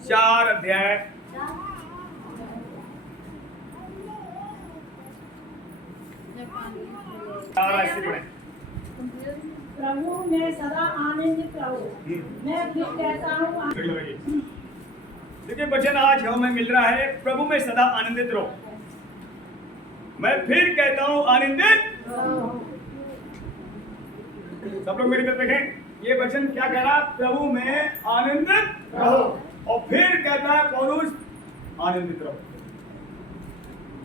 4 अध्याय 4 ऐसे पढ़े। प्रभु में सदा आनंदित रहो। मैं फिर कहता हूँ देखिए वचन आज हमें मिल रहा है, प्रभु में सदा आनंदित रहो। मैं फिर कहता हूँ आनंदित। सब लोग मेरी तरफ देखें, ये वचन क्या कह रहा है? प्रभु में आनंदित रहो। और फिर कहता है पौलुस आनंदित रहो।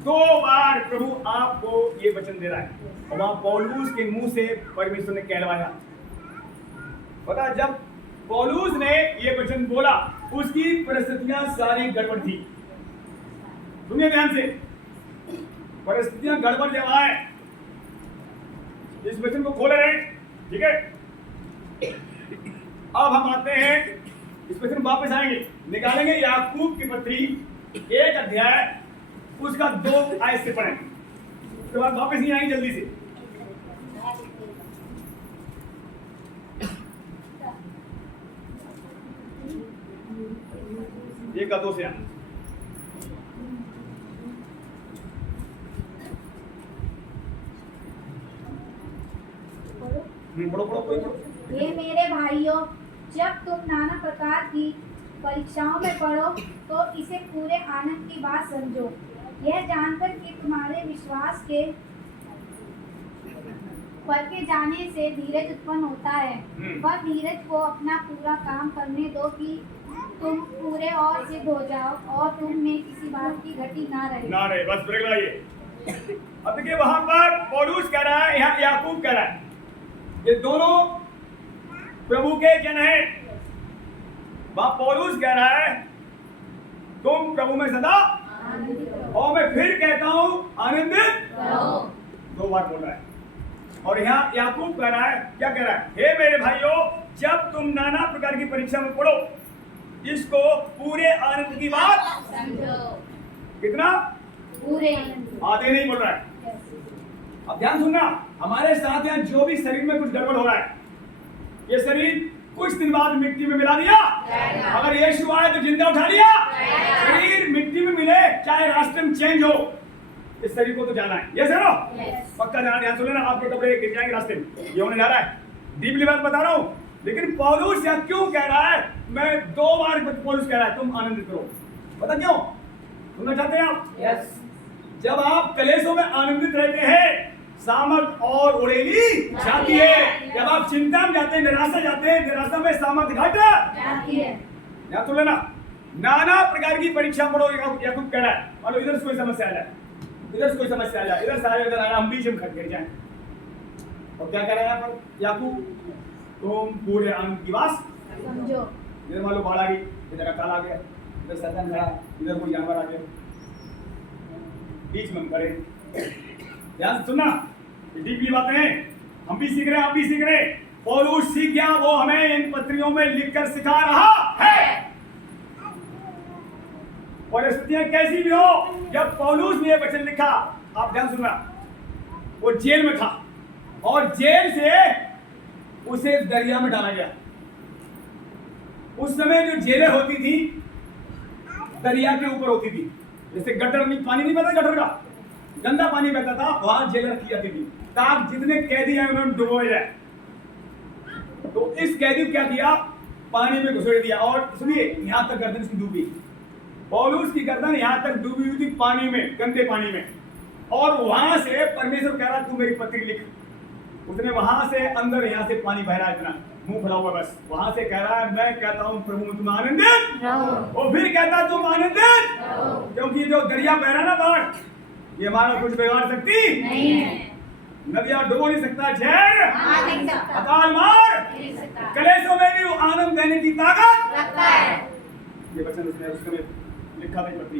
2 बार प्रभु आपको ये वचन दे रहा है और वहां पौलुस के मुंह से परमेश्वर ने कहलवाया। पता जब पौलुस ने ये वचन बोला, उसकी परिस्थितियां सारी गड़बड़ थी। सुनिए ध्यान से, परिस्थितियां गड़बड़ जब आए, इस वचन को खोले रहे, ठीक है। अब हम आते हैं, इस वचन वापस आएंगे, निकालेंगे याकूब की पत्री 1 अध्याय, उसका 2 आयत से पढ़ें। उसके बाद वापस नहीं आएंगे जल्दी से। एक का 2 से आए। ये मेरे भाइयों, जब तुम नाना प्रकार की परीक्षाओं में पढ़ो तो इसे पूरे आनंद की बात समझो, यह जानकर कि तुम्हारे विश्वास के परखे जाने से धीरज उत्पन्न होता है। वह धीरज को अपना पूरा काम करने दो कि तुम पूरे और सिद्ध हो जाओ और तुम में किसी बात की घटी ना रहे। बस ब्रेक लगाइए। अब देखिए वहां पर पौलुस कह रहा है, यहाँ याकूब कह रहा है, ये दोनों प्रभु के जन हैं। वहां पौलुस कह रहा है तुम प्रभु में सदा, और मैं फिर कहता हूं आनंदित रहो। 2 बार बोल रहा है। और यहाँ याकूब कह रहा है, क्या कह रहा है? हे मेरे भाइयों, जब तुम नाना प्रकार की परीक्षा में पढ़ो, इसको पूरे आनंद की बात समझो। कितना? पूरे आधे नहीं बोल रहा है। अब ध्यान सुनना, हमारे साथ यहाँ जो भी शरीर में कुछ गड़बड़ हो रहा है, ये शरीर कुछ दिन बाद मिट्टी में मिला दिया। अगर यीशु आए तो जिंदा उठा लिया। शरीर मिट्टी में मिले चाहे रास्ते में चेंज हो, इस शरीर को तो जाना है। यस है ना? पक्का जाना। ध्यान सुने ना, आपके कपड़े गिर जाएंगे रास्ते में, ये होने जा रहा है। डीपली बात बता रहा हूँ। लेकिन पौलुस यहाँ क्यों कह रहा है? मैं 2 बार पौलुस कह रहा है तुम आनंदित रहो। पता क्यों? सुनना चाहते हैं आप? यस। जब आप कलेशों में आनंदित रहते हैं, सामर्थ और उड़ेली जाती है। जब आप चिंता में जाते हैं, निराशा जाते हैं, निराशा में सामर्थ घट जाती है। याद तो लेना, नाना प्रकार की परीक्षा पढ़ो। याकूब कह रहा है, और इधर से कोई समस्या आ जाए, इधर से कोई समस्या आ जाए, इधर से इधर आया, हम बीच में खट गिर जाए। और क्या कह रहा है यहाँ पर याकूब? तुम पूरे आनंद की बात समझो। इधर मान लो बाढ़ आ गई, इधर अकाल आ गया, इधर शैतान खड़ा, इधर कोई जानवर आ गया, बीच में हम खड़े। ध्यान से सुनना, डीपली बातें हैं, हम भी सीख रहे हैं, आप भी सीख रहे हैं। पौलुस सीख गया, वो हमें इन पत्रियों में लिखकर सिखा रहा है। परिस्थितियां कैसी भी हो, जब पौलुस ने वचन लिखा, आप ध्यान सुनना, वो जेल में था और जेल से उसे दरिया में डाला गया। उस समय जो जेलें होती थी दरिया के ऊपर होती थी, जैसे गटर में पानी नहीं बहता, गटर का गंदा पानी बहता था, वहां जेल रखी जाती थी ताकि जितने कैदी हैं उन्होंने डुबोए जाए। तो इस कैदी को क्या किया? पानी में घुसेड़ दिया। और सुनिए, यहां तक गर्दन इसकी डूबी, पौलुस की गर्दन यहां तक डूबी हुई थी पानी में, गंदे पानी में। और वहां से परमेश्वर कह रहा तू मेरी पत्री लिख। उसने वहां से अंदर, यहां से पानी बह रहा है, इतना मुंह खुला हुआ, बस वहां से कह रहा है मैं कहता हूं प्रभु तुम आनंदित रहो। और फिर कहता है तुम आनंदित रहो, क्योंकि जो दरिया बह रहा ना बाढ़, ये हमारा कुछ बिगाड़ सकती नहीं है। नदियां डुबो नहीं सकता, जहर अकाल मार, कलेशों में भी वो आनंद देने की ताकत रखता है। ये वचन उसने उस समय लिखा था पत्री।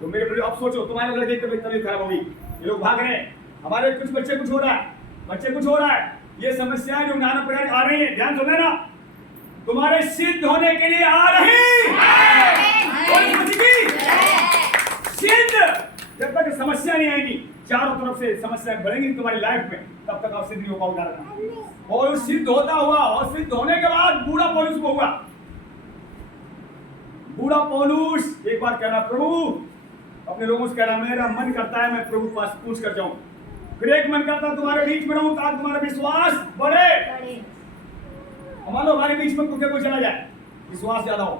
तो मेरे बड़े अब सोचो, तुम्हारे लड़के की तबीयत खराब होगी, ये लोग भाग रहे हैं, हमारे कुछ बच्चे कुछ हो रहा है, बच्चे कुछ हो रहा है, ये समस्याएं जो नाना प्रकार आ रही है, ध्यान सुनना, तुम्हारे सिद्ध होने के लिए आ रही सिद्ध। जब तक समस्या नहीं आएगी, चारों तरफ से समस्याएं बढ़ेंगी तुम्हारी लाइफ में, तब तक आप सिद्ध नहीं हो पाओगे। और सिद्ध होता हुआ, और सिद्ध होने के बाद बूढ़ा पौलुस को हुआ, बूढ़ा पौलुस एक बार कह रहा, प्रभु अपने लोगों से कह रहा, मेरा मन करता है मैं प्रभु के पास पूछ कर जाऊं, फिर एक मन करता है तुम्हारे बीच में रहूं ताकि तुम्हारा विश्वास बढ़े। मान लो हमारे बीच में कोई चला जाए, विश्वास ज्यादा हो,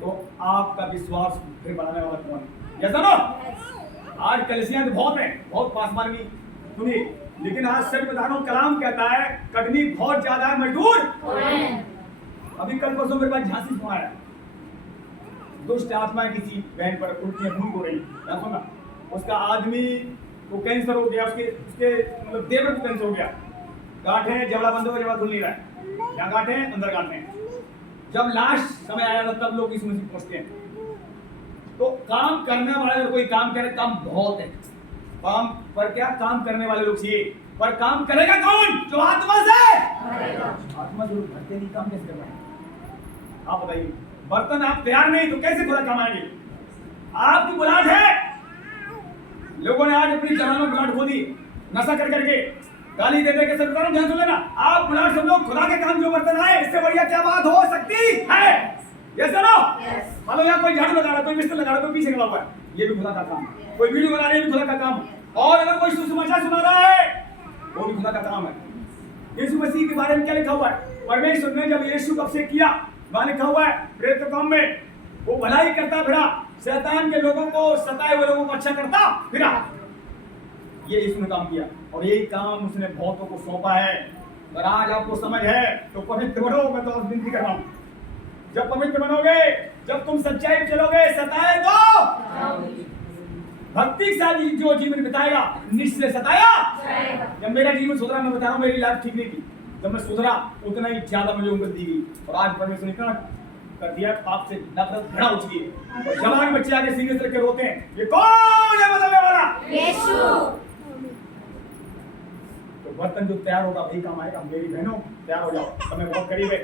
तो आपका विश्वास फिर बढ़ाने वाला कौन है? जैसा ना आज कलिसियां तो बहुत है, बहुत पासवान भी सुनिए, लेकिन आज सच बता रहा हूं, कलाम कहता है कटनी बहुत ज्यादा है, मजदूर। अभी कल परसों मेरे पास झांसी से आया, दुष्ट आत्मा किसी बहन पर उल्टियां भूल हो रही, सुना उसका आदमी को कैंसर हो गया, उसके मतलब देवर को कैंसर हो गया, गांठें जबड़ा बंद हो गया, जबड़ा खुल नहीं रहा है, यहाँ गांठें अंदर गांठें। जब लास्ट समय आया था तब लोग इस मसीह पहुंचते हैं। तो काम करने वाले अगर कोई काम करे, काम बहुत है, काम पर क्या काम करने वाले लोग चाहिए, पर काम करेगा कौन? जो आत्मा से, आत्मा जो भरते नहीं, काम कैसे करना है? आप बताइए, बर्तन आप तैयार नहीं तो कैसे खुदा कमाएंगे? आपकी बुलाहट है। लोगों ने आज अपनी जवानों बुलाहट खो दी, नशा कर करके, गाली दे दे के, सब ध्यान सुन लेना, आप बुलाहट समझो खुदा के काम जो बर्तन आए, इससे बढ़िया क्या बात हो सकती है? Yes no? मानो यहाँ कोई झाड़ू लगा रहा है, कोई बिस्तर लगा रहा है, कोई पीछे खड़ा हुआ है, ये भी खुदा का काम है। कोई वीडियो बना रहा है, ये भी खुदा का काम है। और अगर कोई सुसमाचार सुना रहा है, वो भी खुदा का काम है। यीशु मसीह के बारे में क्या लिखा हुआ है? परमेश्वर ने जब यीशु कब से किया, वहां लिखा हुआ है प्रेरित काम में, वो भलाई करता फिरा, शैतान के लोगों को, सताए हुए लोगों को अच्छा करता फिरा। ये यीशु ने काम किया और यही काम उसने बहुतों को सौंपा है। अगर आज आपको समझ है तो पवित्र बनो। मैं तो आज विनती कर रहा हूं, जब पवित्र बनोगे, जब तुम सच्चाई में चलोगे, सताए तो भक्ति के साथ जो जीवन बिताएगा निश्चय सताया। जब मेरा जीवन सुधरा, मैं बता रहा हूं, मेरी लाइफ ठीक नहीं थी, जब मैं सुधरा उतना ही ज्यादा मुझे उम्र दी गई और आज परमेश्वर ने इतना कर दिया, पाप से नफरत घड़ा उठ गई है। जवान बच्चे आगे सीने से रख के रोते हैं, ये कौन है बदलने वाला? यीशु। तो बर्तन जो तैयार होगा वही काम आएगा। मेरी बहनों तैयार हो जाओ, समय बहुत करीब है।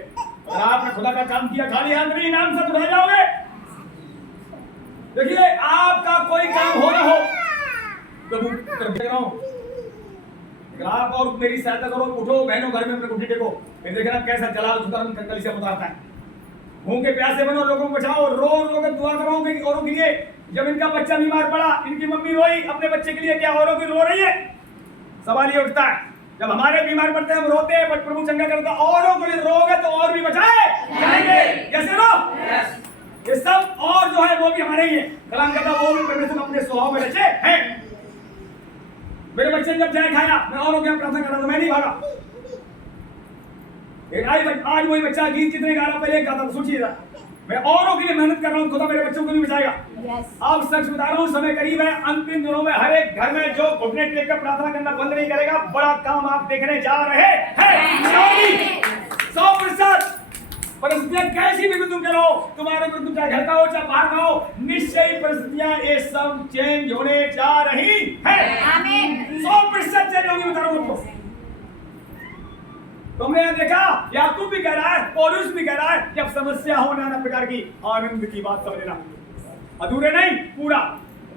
अगर आपने खुदा का काम किया, खाली हाथ नहीं, इनाम से उठा जाओगे। देखिए, आपका कोई काम हो ना हो, प्रभु देख रहा हूं, आप और मेरी सहायता करो, उठो बहनों, घर में अपने घुटने टेको, फिर देखना कैसा जलाल सुधार कलिसिया उतारता है। भूखे प्यासे बनो, लोगों को बचाओ, रो रो कर दुआ करो औरों के लिए। जब इनका बच्चा बीमार पड़ा, इनकी मम्मी रोई अपने बच्चे के लिए, क्या औरों की रो रही है? सवाल ये उठता है, जब हमारे बीमार पड़ते हैं हम रोते हैं, बट प्रभु चंगा करता, औरों के लिए रोगे तो और भी बचाए जाएंगे। कैसे रो? ये सब और जो है वो भी हमारे ही है। कलाम कहता वो भी परमेश्वर अपने स्वभाव में रचे हैं। मेरे बच्चे ने जब चाय खाया, मैं औरों के प्रार्थना कर रहा था, मैं नहीं भागा। आज वही बच्चा गीत कितने गा रहा, पहले गाता था, सोचिएगा। मैं औरों के लिए मेहनत कर रहा हूँ, खुदा मेरे बच्चों को भी बचाएगा। अब सच बता रहा हूँ, समय करीब है, अंतिम दिनों में हर एक घर में जो घुटने टेक कर प्रार्थना करना बंद नहीं करेगा, बड़ा काम आप देखने जा रहे हैं। 100% परिस्थितियां कैसी भी तुम करो, तुम्हारे तुम चाहे घर का हो चाहे बाहर का हो, निश्चय परिस्थितियां ये सब चेंज होने जा रही है। 100% चेंज होगी, बता रहा हूं तुमको। तुमने यहां देखा, याकूब भी कह रहा है, पौलुस भी कह रहा है, जब समस्या हो नाना प्रकार की, आनंद की बात समझ लेना, अधूरे नहीं पूरा।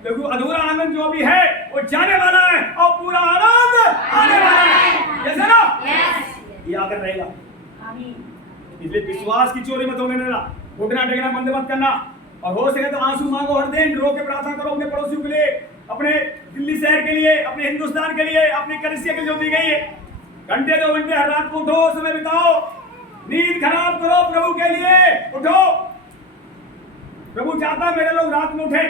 देखो अधूरा आनंद जो भी है वो जाने वाला है और पूरा आनंद आने वाला है। जैसे ना ये आकर रहेगा। इसलिए विश्वास की चोरी मत होने देना, घुटना टेकना बंद मत करना, और हो सके तो आंसू मांगो, हर दिन रो के प्रार्थना करो अपने पड़ोसियों के लिए, अपने दिल्ली शहर के लिए, अपने हिंदुस्तान के लिए, अपनी कलिसिया के लिए जो दी गई है। घंटे 2 घंटे हर रात को उठो, समय बिताओ, नींद खराब करो प्रभु के लिए, उठो। प्रभु चाहता है मेरे लोग रात में उठे।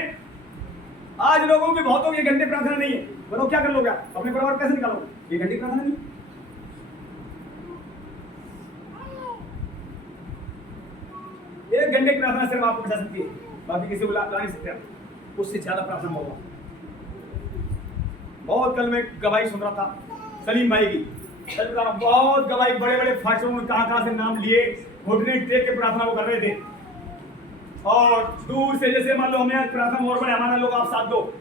आज लोगों की बहुतों की घंटे प्रार्थना नहीं है, बोलो क्या कर लोगे? अपने परिवार कैसे निकालोगे? 1 घंटे प्रार्थना नहीं। 1 घंटे की प्रार्थना सिर्फ आपको बचा सकती है, बाकी किसी को ला नहीं सकते। उससे ज्यादा प्रार्थना होगा। बहुत कल मैं गवाही सुन रहा था सलीम भाई की, बहुत गवाही, बड़े बड़े फाटकों में कहां से नाम लिए, घुटने टेक के प्रार्थना वो कर रहे थे। और दूर से जैसे मान लो हमने प्रार्थना और बड़े हमारा लोग आप साथ दो,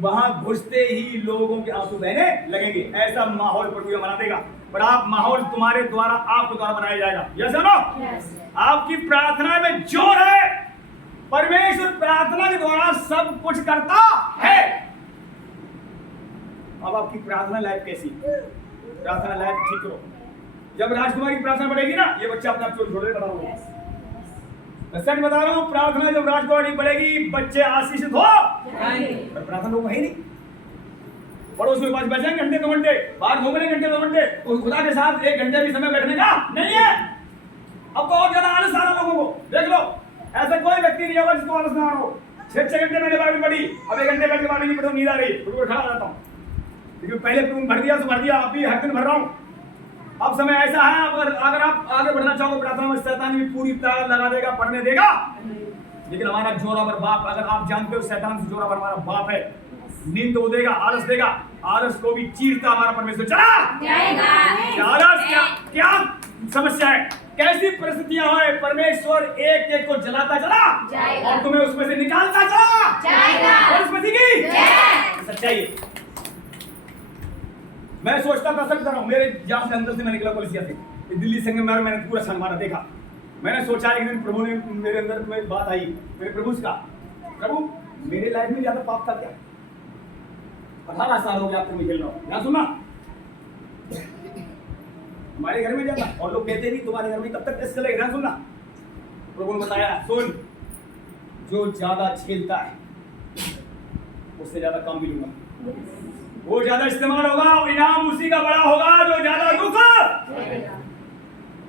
वहां घुसते ही लोगों के आंसू बहने लगेंगे। ऐसा माहौल प्रभु बना देगा, पर आप माहौल तुम्हारे द्वारा, आपके द्वारा बनाया जाएगा। Yes no? आपकी प्रार्थना में जोर है। परमेश्वर प्रार्थना के द्वारा सब कुछ करता है। अब आपकी प्रार्थना लाइफ कैसी? प्रार्थना लाइफ ठीक करो। जब राजकुमार की प्रार्थना बढ़ेगी ना, ये बच्चा अपना चोट छोड़ दे, बताओ मैं सच बता रहा हूँ, प्रार्थना जब राजकुमारी पड़ेगी बच्चे आशीषित हो जाएंगे। पर प्रार्थना लोग है नहीं। पड़ोस में पास बचेंगे घंटे 2 घंटे, बाहर घूमने घंटे 2 घंटे, उस खुदा के साथ 1 घंटे भी समय बैठने का नहीं है। अब तो और ज्यादा आलस आ रहा लोगों को। देख लो, ऐसा कोई व्यक्ति नहीं होगा जिसको आलस ना आ रहा हो। 6 घंटे मैंने बाइबल पढ़ी, अब 1 घंटे बैठ के बाइबल नहीं पढ़ता, नींद आ रही, फिर खड़ा रहता हूँ। लेकिन पहले तुम भर दिया तो भर दिया, अब भी हर दिन भर रहा हूँ। अब समय ऐसा है, अगर आप आगे बढ़ना चाहो प्रार्थना में, शैतान भी पूरी तरह लगा देगा, पढ़ने देगा। लेकिन हमारा जोरावर बाप, अगर आप जानते हो शैतान से जोरावर हमारा बाप है, नींद तो देगा, आलस देगा, आलस को भी चीरता हमारा परमेश्वर चला जाएगा। आलस क्या समस्या है, कैसी परिस्थितियां हो, परमेश्वर एक एक को जलाता चला जाएगा और तुम्हें उसमें से निकालता चला जाएगा। और उसमें की सच्चाई है। मैं सोचता था, सच कर रहा हूं, मेरे जान से अंदर से मैं निकला कलीसिया से, दिल्ली संगम में मैंने पूरा सन मारा देखा। मैंने सोचा एक दिन प्रभु ने मेरे अंदर में बात आई, मेरे प्रभु से कहा, प्रभु मेरे लाइफ में ज्यादा पाप था क्या? 18 साल हो गया आपको मैं खेल रहा हूँ, ध्यान सुनना। हमारे घर में जाता और लोग कहते नहीं तुम्हारे घर में कब तक कैसे चलेगा, ध्यान सुनना। प्रभु ने बताया, सुन, जो ज्यादा झेलता है उससे ज्यादा काम भी लूंगा, वो ज्यादा इस्तेमाल होगा और इनाम उसी का बड़ा होगा जो ज्यादा दुख।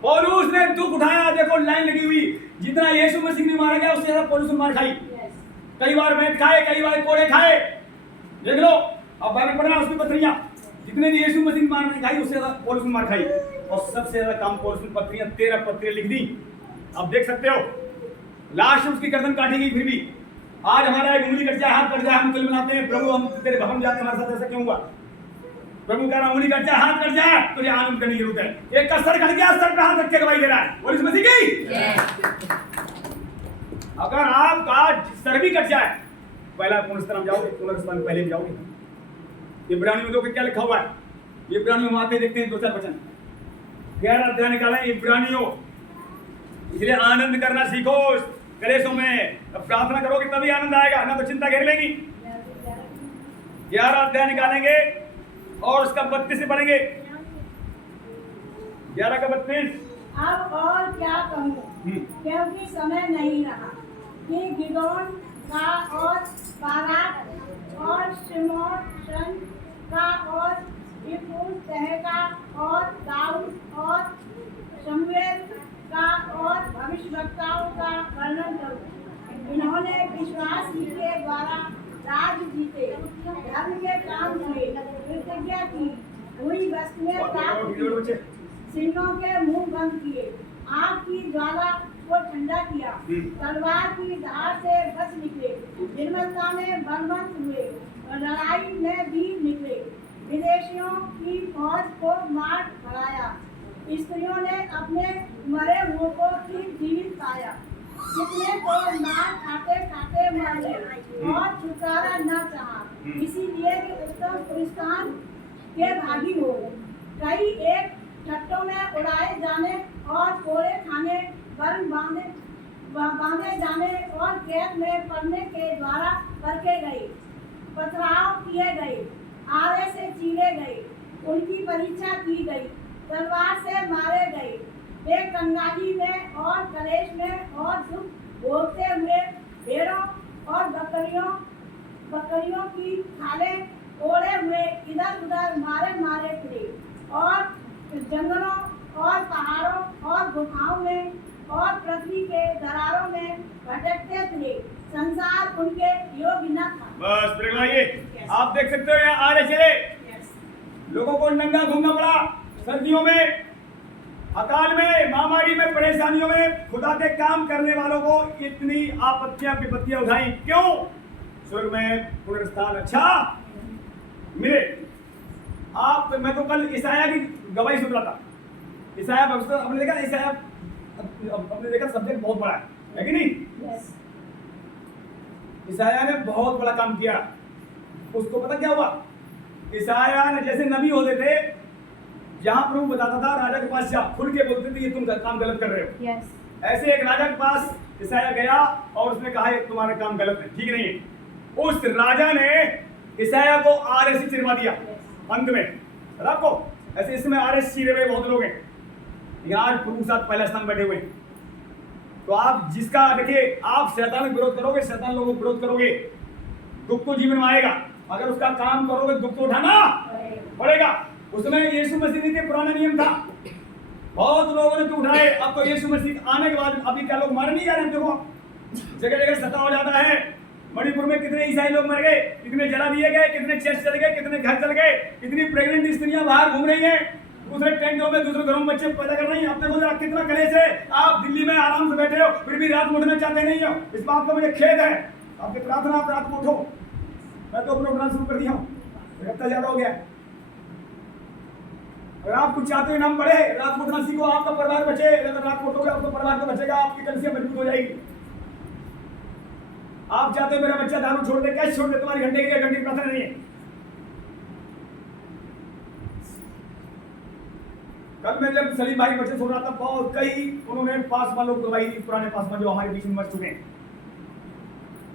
पौलुस ने दुख उठाया, देखो लाइन लगी हुई, जितना यीशु मसीह ने मारा गया उससे ज्यादा पौलुस ने मार खाई। कई बार भेंट खाए, कई बार कोड़े खाए, देख लो। अब बाइबल पढ़ना, उसकी पत्रियां, जितने ने यीशु मसीह ने मार नहीं खाई उससे ज्यादा पौलुस ने मार खाई। और सबसे ज्यादा काम पौलुस ने पत्रियां 13 पत्रियां लिख दी। अब देख सकते हो, लास्ट उसकी गर्दन काटी गई, फिर भी आज हमारा एक उंगली कट जाए, हाथ कट जाए, हम तिल बनाते हैं, प्रभु हम तेरे भवन जाते हैं, हमारे साथ ऐसा क्यों हुआ? प्रभु कह रहा उंगली कट जाए, हाथ कट जाए, तुझे आनंद करने की जरूरत है। एक का सर कट गया, सर पे हाथ रख के गवाही दे रहा है, और इसमें सीखी। अगर आपका सर भी कट जाए, पहला पुनरुत्थान जाओगे, पुनरुत्थान पहले जाओगे। इब्रानियों में देखो क्या लिखा हुआ है, इब्रानियों में आते देखते हैं 2-4 वचन, 11 अध्याय निकाला है इब्रानियों। इसलिए आनंद करना सीखो कलेशों में, अब प्रार्थना करोगे तभी आनंद आएगा, ना तो चिंता घेर लेगी। 11 अध्याय निकालेंगे और उसका 32 से पढ़ेंगे, 11 का 32। अब और क्या कहूँ, क्योंकि समय नहीं रहा कि गिदोन का और बाराक और शिमोन का और यहोशू का और दाऊद और शमूएल का और भविष्यवक्ताओं का वर्णन करूं। इन्होंने विश्वास ही के द्वारा राज जीते, धर्म के काम किए, प्रतिज्ञा की, हुई वस्तुएं प्राप्त की, सिंहों के मुंह बंद किए, आग की ज्वाला को ठंडा किया, तलवार की धार से बच निकले, निर्मलता में बलवंत हुए और लड़ाई में भी निकले, विदेशियों की फौज को मार भगाया, स्त्रियों ने अपने मरे हुओं को जीवित पाया, कितने को मार खाते खाते मर गए और छुटकारा न चाहा, इसीलिए कि उत्तम पुरस्कार के भागी हो। कई एक छट्टों में उड़ाए जाने और कोड़े खाने, बर्म बांधे जाने और कैद में पड़ने के द्वारा परखे गए, पथराव किए गए, आरे से चीरे गए, उनकी परीक्षा की गई, तलवार से मारे गए, वे कंगाली में और कलेश में और दुख भोगते हुए भेड़ों और बकरियों की खालें ओढ़े हुए इधर उधर मारे फिरे और जंगलों और पहाड़ों और गुफाओं में और पृथ्वी के दरारों में भटकते फिरे, संसार उनके योग्य न था। बस ब्रेक, आप देख सकते हो यहाँ आ रहे चले लोगों को नंगा घूमना पड़ा, सर्दियों में, अकाल में, महामारी में, परेशानियों में खुदा के काम करने वालों को इतनी आपत्तियां विपत्तियां उठाई क्यों? स्वर्ग में पुनरुत्थान अच्छा मिले। मैं तो कल ईसाया की गवाही सुन रहा था। ईसाया आपने देखा, ईसाया आपने देखा सब्जेक्ट बहुत बड़ा है कि नहीं? ईसाया ने बहुत बड़ा काम किया। उसको पता क्या हुआ? ईसाया ने जैसे नबी होते थे, जहां प्रभु बताता था राजा के पास जा, खुल के बोलते थे ये तुम काम गलत कर रहे हो। ऐसे एक राजा के पास ईसाया गया और उसने कहा तुम्हारा काम गलत है, ठीक नहीं है। उस राजा ने ईसाया को आरे से चिरवा दिया अंत में। आपको ऐसे इसमें आरे से चिरे हुए बहुत लोग हैं। यहाँ आज प्रभु साथ पहला स्थान बैठे हुए। तो आप जिसका देखिए, आप शैतान का विरोध करोगे, शैतान लोगों का विरोध करोगे, दुख तो जीवन में आएगा। अगर उसका काम करोगे दुख तो उठाना पड़ेगा। उसमें यीशु मसीह के पुराना नियम था, बहुत लोगों ने तो उठाए। अब तो यीशु मसीह आने के बाद अभी क्या लोग मारे नहीं जा रहे? देखो जगह जगह सता हो जाता है। मणिपुर में कितने ईसाई लोग मर गए, कितने जला दिए गए, कितने चर्च चल गए, कितने घर चल गए, कितनी प्रेग्नेंट स्त्रियां बाहर घूम रही हैं, दूसरे टेंटों में दूसरे घरों में बच्चे पैदा कर रही हैं। अपने खुद कितना कलेश है। आप दिल्ली में आराम से बैठे हो, फिर भी रात में उठना चाहते नहीं हो। इस बात का मुझे खेद है। आपकी प्रार्थना, आप रात में उठो। मैं तो अपना उठना शुरू कर दिया हूँ, हफ्ता ज्यादा हो गया। अगर आप कुछ चाहते हो नाम बढ़े, रात को उठना सीखो, आपका परिवार बचे। अगर रात को उठोगे आपका परिवार तो बचेगा, आपकी कलिसिया मजबूत हो जाएगी। आप चाहते हो मेरा बच्चा दारू छोड़ दे, कैसे छोड़ दे? तुम्हारी घंटे की 1 घंटे की प्रार्थना नहीं है। कल मैं जब सलीम भाई बच्चे सुन रहा था, बहुत कई उन्होंने पासवान लोग दवाई दी, पुराने पासवान जो हमारे बीच में मर चुके हैं,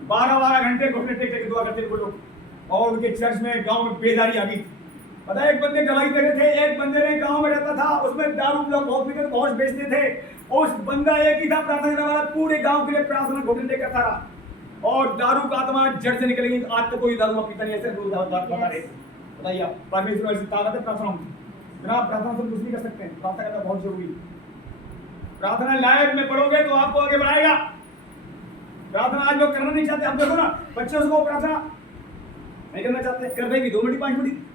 12-12 घंटे घुटने टेक टेक दुआ करते थे वो लोग। और उनके चर्च में गांव में बेदारी आ गई। पता है, एक बंदे गवाही दे रहे थे, एक बंदे ने गांव में रहता था, उसमें दारू लोग बहुत पीते थे, बहुत बेचते थे। उस बंदा एक ही था प्रार्थना करने वाला, पूरे गांव के लिए प्रार्थना घुटने टेक करता रहा। और दारू का आत्मा जड़ से निकलेगी। आज तक कोई दारू पीता नहीं, ऐसे रोज बता रहे। बताइए आप, परमेश्वर ऐसी ताकत है प्रार्थना में। बिना प्रार्थना से कुछ नहीं कर सकते। प्रार्थना करना बहुत जरूरी है। प्रार्थना लाइफ में पढ़ोगे तो आपको आगे बढ़ाएगा। प्रार्थना आज लोग करना नहीं चाहते। अब देखो ना, बच्चों को प्रार्थना नहीं करना चाहते, कर देगी 2 मिनट 5 मिनट।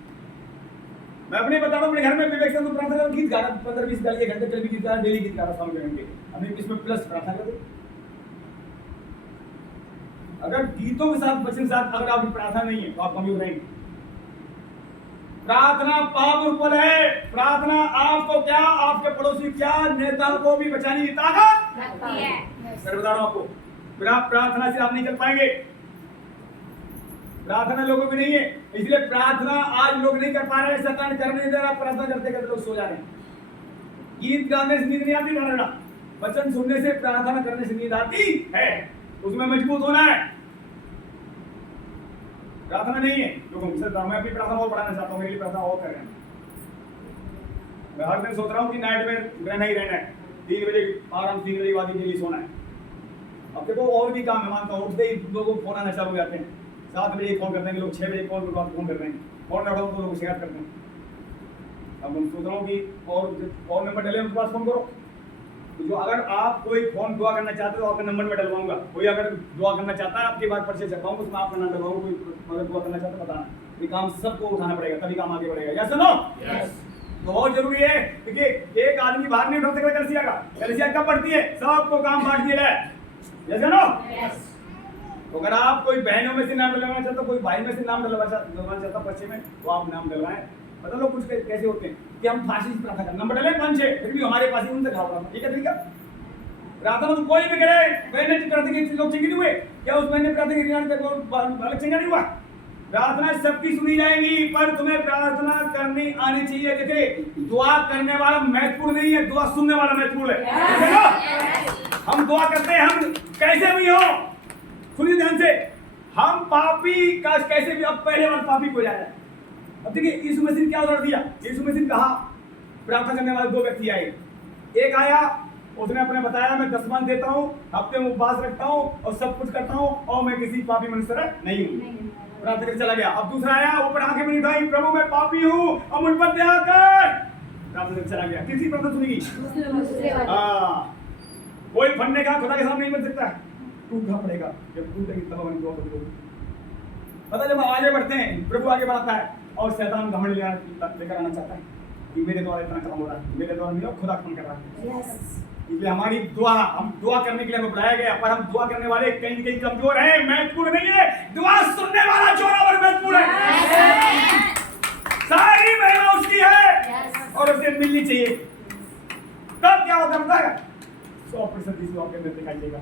मैं अपने बता रहा हूँ, अपने घर में विवेक तो प्रार्थना कर, गीत गा रहा, 15-20 गाली घंटे चल भी गीत गा, डेली गीत गा रहा, सामने घंटे। अभी इसमें प्लस प्रार्थना कर दो। अगर गीतों के साथ वचन साथ अगर आपकी प्रार्थना नहीं है तो आप कमजोर रहेंगे। प्रार्थना पावरफुल फल है। प्रार्थना आपको क्या, आपके पड़ोसी क्या, नेताओं को भी बचाने की ताकत रखती है। मैं बता रहा हूं आपको, बिना प्रार्थना से आप नहीं कर पाएंगे। प्रार्थना लोगों की नहीं है, इसलिए प्रार्थना आज लोग नहीं कर पा रहे हैं। शैतान करने नहीं दे रहा, प्रार्थना करते करते लोग सो जा रहे हैं। गीत गाने से नींद नहीं आती, गाना वचन सुनने से, प्रार्थना करने से नींद आती है। उसमें मजबूत होना है। प्रार्थना नहीं है लोगों की। मैं अपनी प्रार्थना और बढ़ाना चाहता हूँ, मेरे लिए प्रार्थना और कर रहे हैं। मैं हर दिन सोच रहा हूँ कि नाइट में रहना ही रहना है, 3 बजे आराम, 3 बजे के बाद जल्दी सोना है। अब देखो और भी काम है, मानता हूँ उठते ही लोगों को फोन आना चालू हो जाते हैं। 7 बजे फोन करते हैं लोग, 6 बजे फोन कर रहे हैं, फोन उठाओ तो लोग शिकायत करते हैं। अब मैं सोच रहा हूँ कि और नंबर डले उनके पास फोन करो। तो जो अगर आप कोई फोन दुआ करना चाहते हो, आपके नंबर में डलवाऊंगा। कोई अगर दुआ करना चाहता है, आपकी बात परिचय चलवाऊंगा, उसमें आपका नाम डलवाऊंगा। कोई अगर दुआ करना चाहता है बताना। ये काम सबको उठाना पड़ेगा, तभी काम आगे बढ़ेगा। या सुनो, तो बहुत जरूरी है, क्योंकि एक आदमी बाहर नहीं उठा सकता कलिसिया का। कलिसिया कब बढ़ती है? सबको काम बांट दिया है। या सुनो, तो अगर आप कोई बहनों में से नाम डलवाना चाहते हो, कोई भाई में से नाम डलवाना चाहता है पर्चे में, तो आप नाम डलवाएं। पता लोग कुछ कैसे होते हैं कि हम फांसी से प्रार्थना करें, नंबर डले 5-6, फिर भी हमारे पास ही उनसे घाव। ठीक है, ठीक है। प्रार्थना तो कोई भी करे, बहन ने प्रार्थना की लोग चंगे नहीं हुए क्या? उस बहन ने प्रार्थना की अलग चंगा नहीं हुआ? प्रार्थना सबकी सुनी जाएगी, पर तुम्हें प्रार्थना करनी आनी चाहिए। देखिए, दुआ करने वाला महत्वपूर्ण नहीं है, दुआ सुनने वाला महत्वपूर्ण है। हम दुआ करते हैं, हम कैसे भी हो, सुनिए ध्यान से, हम पापी का कैसे भी, अब पहले बार पापी को जाए। अब देखिए यीशु मसीह क्या उदाहरण दिया। यीशु मसीह कहा, प्रार्थना करने वाले 2 व्यक्ति आए। एक आया, उसने अपने बताया मैं 10 मान देता हूँ, हफ्ते में उपवास रखता हूँ और सब कुछ करता हूँ, और मैं किसी पापी मनुष्य नहीं हूँ। प्रार्थना करके चला गया। अब दूसरा आया, ऊपर आंखें में उठाई, प्रभु मैं पापी हूँ और मुझ पर दया कर। प्रार्थना करके चला गया। किसी प्रार्थना सुनेगी? कोई फंडने का खुदा के सामने नहीं बन सकता है, टूटना पड़ेगा। जब टूटेगी तब हम दुआ करेंगे। पता जब आगे बढ़ते हैं, प्रभु आगे बढ़ाता है और शैतान घमंड लेकर आना चाहता है कि मेरे द्वारा इतना काम हो रहा है, मेरे द्वारा नहीं, खुदा काम कर रहा है। इसलिए हमारी दुआ, हम दुआ करने के लिए हमें बुलाया गया, पर हम दुआ करने वाले कहीं न कहीं कमजोर हैं, महत्वपूर्ण नहीं है। दुआ सुनने वाला जोरा और महत्वपूर्ण है। सारी महिमा उसकी है और उसे मिलनी चाहिए। तब क्या होता है? 100% यीशु आपके अंदर दिखाई देगा।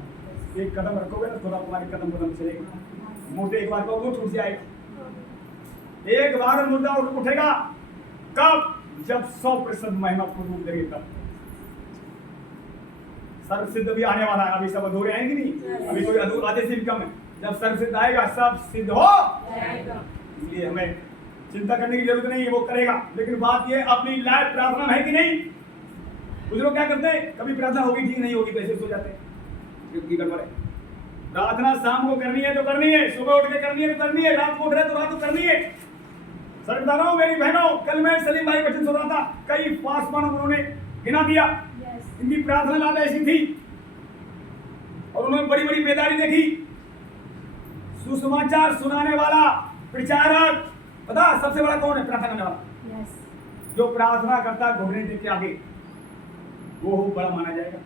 एक कदम रखोगे तो खुदा तुम्हारे कदम चलेगा। मुर्दे एक बार को उठ जाएगा, एक बार मुर्दा उठेगा। कब? जब 100% महिमा पूर्ण रूप देगी। तब सर्व सिद्ध भी आने वाला है। अभी सब अधूरे आएंगे नहीं, अभी कोई अधूरे आधे से भी कम है। जब सर्व सिद्ध आएगा, सब सिद्ध हो जाएगा। इसलिए हमें चिंता करने की जरूरत नहीं है, वो करेगा। लेकिन बात ये, अपनी लाइफ प्रार्थना है कि नहीं? कुछ लोग क्या करते हैं, कभी प्रार्थना होगी ठीक नहीं होगी, पैसे सो जाते हैं। की गड़बड़ है। प्रार्थना शाम को करनी है तो करनी है, सुबह उठ के करनी है तो करनी है, रात को उठ रहे तो रात को करनी है। सर बता रहा हूँ मेरी बहनों, कल मैं सलीम भाई बच्चन सुन रहा था, कई पासवान उन्होंने गिना दिया, इनकी प्रार्थना लाभ ऐसी थी और उन्होंने बड़ी बड़ी बेदारी देखी। सुसमाचार सुनाने वाला प्रचारक, पता सबसे बड़ा कौन है? प्रार्थना करने वाला। जो प्रार्थना करता है घुटने टेक के आगे, वो बड़ा माना जाएगा।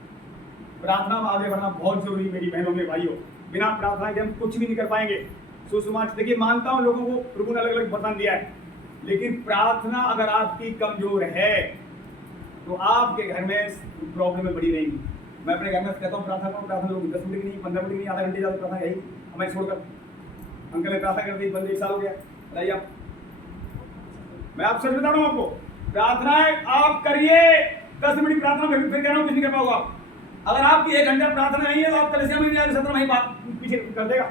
प्रार्थना में आगे बढ़ना बहुत जरूरी है मेरी बहनों में भाइयों। बिना प्रार्थना के हम कुछ भी नहीं कर पाएंगे। सुसमाचार देखिए, मानता हूं लोगों को प्रभु ने अलग अलग वरदान दिया है, लेकिन प्रार्थना अगर आपकी कमजोर है तो आपके घर में प्रॉब्लम बड़ी रहेगी। मैं अपने घर में कहता हूँ प्रार्थना करो, प्रार्थना लोग 10 मिनट की नहीं, 15 मिनट की नहीं, आधा घंटे ज़्यादा प्रार्थना यही हमें छोड़कर। अंकल ने प्रार्थना कर दी, बंदे 1 साल हो गया, बताइए आप। मैं आप सच बता रहा हूँ आपको, प्रार्थनाएं आप करिए 10 मिनट प्रार्थना में, फिर कह रहा हूँ कुछ नहीं कर पाओगे आप। अगर आपकी 1 घंटा प्रार्थना नहीं है तो आप कलेसिया में जाकर 17 महीने बात पीछे कर देगा।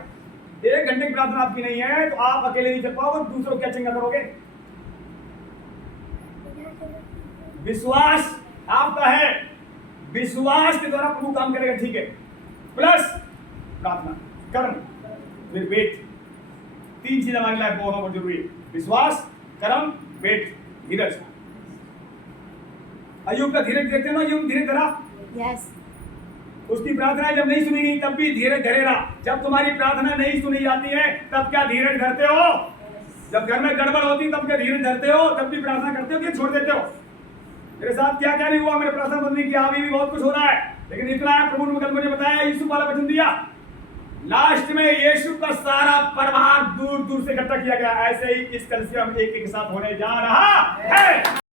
1 घंटे की प्रार्थना आपकी नहीं है तो आप अकेले नहीं चल पाओगे, दूसरों क्या चिंता करोगे? विश्वास आपका है, विश्वास के द्वारा प्रभु काम करेगा, ठीक है। प्लस प्रार्थना, कर्म, फिर वेट। 3 चीज हमारी लाइफ में बहुत जरूरी है, विश्वास, कर्म, वेट, धीरज। अय्यूब का धीरज देखते हैं ना, अय्यूब धीरज धरा। यस। उसकी प्रार्थना जब नहीं सुनी गई तब भी धीरज धरे रहा। जब तुम्हारी प्रार्थना नहीं सुनी जाती है तब क्या धीरज धरते हो? जब घर में गड़बड़ होती तब क्या धीरज धरते हो? तब भी प्रार्थना करते हो कि छोड़ देते हो? मेरे साथ क्या क्या नहीं हुआ, मेरे प्रार्थना बंद नहीं किया, अभी भी बहुत कुछ हो रहा है, लेकिन इतना है प्रभु ने मुझे बताया, यीशु वाला वचन दिया, लास्ट में यीशु का सारा परिवार दूर दूर से इकट्ठा किया गया। ऐसे ही इस कलीसिया में एक एक साथ होने जा रहा है।